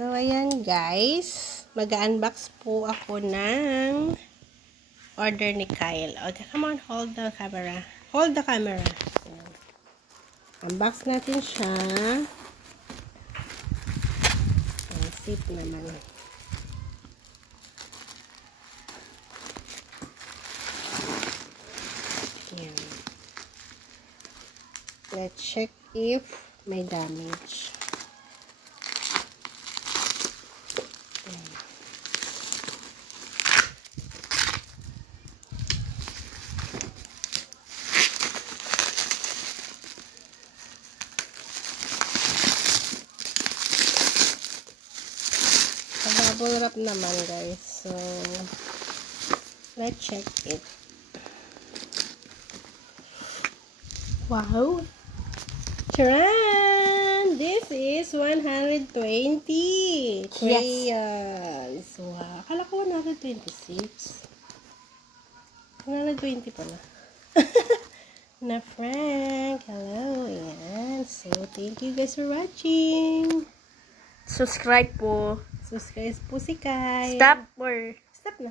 So, ayan guys. Mag-unbox po ako ng order ni Kyle. Okay, come on, hold the camera. Hold the camera. Ayan. Unbox natin siya. Ang zip naman. Ayan. Let's check if may damage. Bubble wrap naman guys. So, let's check it. Wow! Charan! This is 120 crayons. Yes. Wow! Akala ko 126. 120 pala. Na Frank. Hello. Ayan. So, thank you guys for watching. Subscribe po. Subscribe po si Kai. Stop na.